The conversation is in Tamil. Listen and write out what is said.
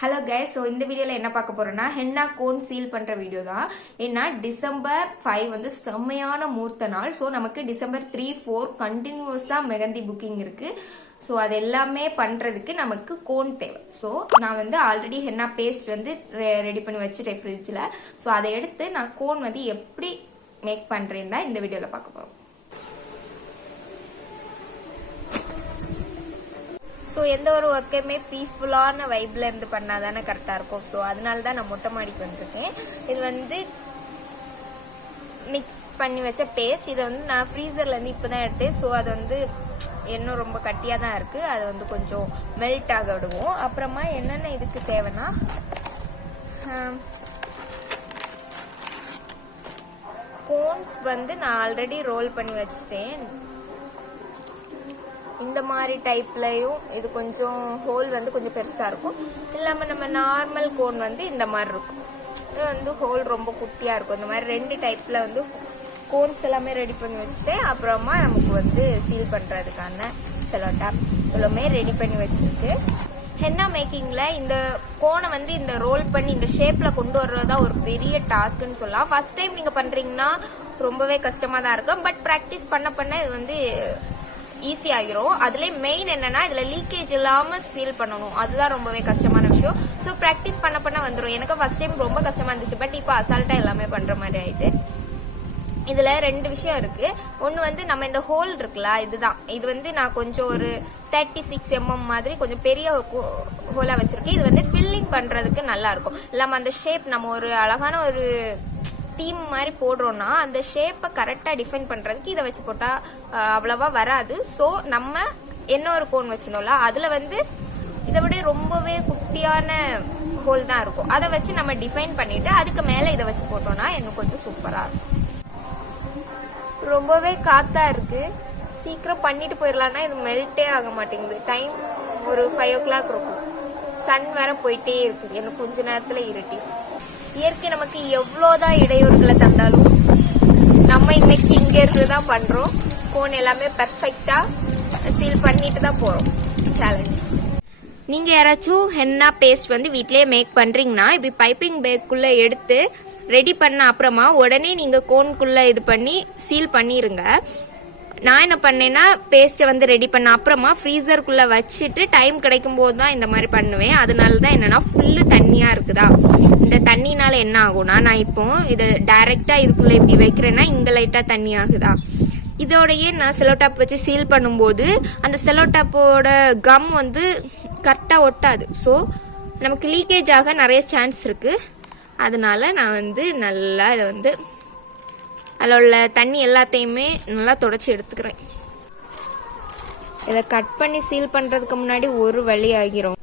ஹலோ கைஸ், ஸோ இந்த வீடியோவில் என்ன பார்க்க போறோம்னா ஹென்னா கோன் சீல் பண்ணுற வீடியோ தான். ஏன்னா டிசம்பர் 5 வந்து செம்மையான மூர்த்த நாள். ஸோ நமக்கு டிசம்பர் 3, 4 கண்டினியூஸாக மெஹந்தி புக்கிங் இருக்கு. ஸோ அது எல்லாமே பண்ணுறதுக்கு நமக்கு கோன் தேவை. ஸோ நான் வந்து ஆல்ரெடி ஹென்னா பேஸ்ட் வந்து ரெடி பண்ணி வச்சுட்டேன் ஃப்ரிட்ஜில். ஸோ அதை எடுத்து நான் கோன் வந்து எப்படி மேக் பண்ணுறேன்னு தான் இந்த வீடியோவில் பார்க்க போகிறோம். ஸோ எந்த ஒரு ஒர்க்கையுமே பீஸ்ஃபுல்லான வைப்பில் இருந்து பண்ணால் தானே கரெக்டாக இருக்கும். ஸோ அதனால தான் நான் மொட்டை மாடிக்கு வந்துருக்கேன். இது வந்து மிக்ஸ் பண்ணி வச்ச பேஸ்ட். இதை வந்து நான் ஃப்ரீசர்லேருந்து இப்போ தான் எடுத்தேன். ஸோ அது வந்து இன்னும் ரொம்ப கட்டியாக தான் இருக்குது. அதை வந்து கொஞ்சம் மெல்ட் ஆக விடுவோம். அப்புறமா என்னென்ன இதுக்கு தேவைன்னா கோன்ஸ் வந்து நான் ஆல்ரெடி ரோல் பண்ணி வச்சுட்டேன். இந்த மாதிரி டைப்லையும் இது கொஞ்சம் ஹோல் வந்து கொஞ்சம் பெருசாக இருக்கும். இல்லாமல் நம்ம நார்மல் கோன் வந்து இந்த மாதிரி இருக்கும். இது வந்து ஹோல் ரொம்ப குட்டியாக இருக்கும். இந்த மாதிரி 2 டைப்பில் வந்து கோன்ஸ் எல்லாமே ரெடி பண்ணி வச்சுட்டு அப்புறமா நமக்கு வந்து சீல் பண்ணுறதுக்கான செலோ டேப் இவ்வளோமே ரெடி பண்ணி வச்சுருக்கு. ஹென்னா மேக்கிங்கில் இந்த கோனை வந்து இந்த ரோல் பண்ணி இந்த ஷேப்பில் கொண்டு வர்றது தான் ஒரு பெரிய டாஸ்க்குன்னு சொல்லலாம். ஃபர்ஸ்ட் டைம் நீங்கள் பண்ணுறீங்கன்னா ரொம்பவே கஷ்டமாக தான் இருக்கும். பட் ப்ராக்டிஸ் பண்ண இது வந்து ஈஸி ஆகிரும். அதுல மெயின் என்னன்னா இதுல லீக்கேஜ் இல்லாம சீல் பண்ணணும். அதுதான் ரொம்பவே கஷ்டமான விஷயம். ஸோ ப்ராக்டிஸ் பண்ண வந்துடும். எனக்கு ஃபர்ஸ்ட் டைம் ரொம்ப கஷ்டமா இருந்துச்சு. பட் இப்போ அசால்ட்டா எல்லாமே பண்ற மாதிரி ஆயிட்டு. இதுல 2 விஷயம் இருக்கு. ஒன்னு வந்து நம்ம இந்த ஹோல் இருக்குல்ல, இதுதான். இது வந்து நான் கொஞ்சம் ஒரு 36 mm மாதிரி கொஞ்சம் பெரிய ஹோலா வச்சிருக்கேன். இது வந்து ஃபில்லிங் பண்றதுக்கு நல்லா இருக்கும். இல்லாம அந்த ஷேப் நம்ம ஒரு அழகான ஒரு தீம் மாதிரி போடுறோம்னா அந்த ஷேப்பை கரெக்டாக டிஃபைன் பண்ணுறதுக்கு இதை வச்சு போட்டால் அவ்வளவா வராது. ஸோ நம்ம என்ன ஒரு கோன் வச்சுருந்தோம்ல அதில் வந்து இதை விட ரொம்பவே குட்டியான ஹோல் தான் இருக்கும். அதை வச்சு நம்ம டிஃபைன் பண்ணிவிட்டு அதுக்கு மேலே இதை வச்சு போட்டோம்னா இன்னும் கொஞ்சம் சூப்பராக இருக்கும். ரொம்பவே காற்றா இருக்குது. சீக்கிரம் பண்ணிட்டு போயிடலான்னா இது மெல்ட்டே ஆக மாட்டேங்குது. டைம் ஒரு 5 o'clock இருக்கும். சன் வேற போயிட்டே இருக்குது. எனக்கு கொஞ்ச நேரத்தில் இருட்டி. இயற்கை நமக்கு எவ்வளோதான் இடையூறுகளை தந்தாலும் நம்ம இன்னைக்கு இங்கே இருந்து தான் பண்ணுறோம். கோன் எல்லாமே பெர்ஃபெக்டாக சீல் பண்ணிட்டு தான் போகிறோம். சேலஞ்ச். நீங்கள் யாராச்சும் ஹென்னா பேஸ்ட் வந்து வீட்டிலேயே மேக் பண்ணுறீங்கன்னா இப்படி பைப்பிங் பேக்குள்ளே எடுத்து ரெடி பண்ண அப்புறமா உடனே நீங்கள் கோனுக்குள்ளே இது பண்ணி சீல் பண்ணிடுங்க. நான் என்ன பண்ணேன்னா பேஸ்ட்டை வந்து ரெடி பண்ண அப்புறமா ஃப்ரீசருக்குள்ளே வச்சுட்டு டைம் கிடைக்கும் போது தான் இந்த மாதிரி பண்ணுவேன். அதனால தான் என்னன்னா ஃபுல்லு தண்ணியாக இருக்குதா. இந்த தண்ணினால என்ன ஆகும்னா நான் இப்போ இதை டைரெக்டாக இதுக்குள்ளே இப்படி வைக்கிறேன்னா இங்கே லைட்டாக தண்ணி ஆகுதா. இதோடையே நான் செலோ டாப் வச்சு சீல் பண்ணும்போது அந்த செலோ டாப்போட கம் வந்து கரெக்டாக ஒட்டாது. ஸோ நமக்கு லீக்கேஜ் ஆக நிறைய சான்ஸ் இருக்குது. அதனால நான் வந்து நல்லா இதை வந்து அதில் உள்ள தண்ணி எல்லாத்தையுமே நல்லா தொடச்சி எடுத்துக்கிறேன். இதை கட் பண்ணி சீல் பண்ணுறதுக்கு முன்னாடி ஒரு வழி ஆகிரும்.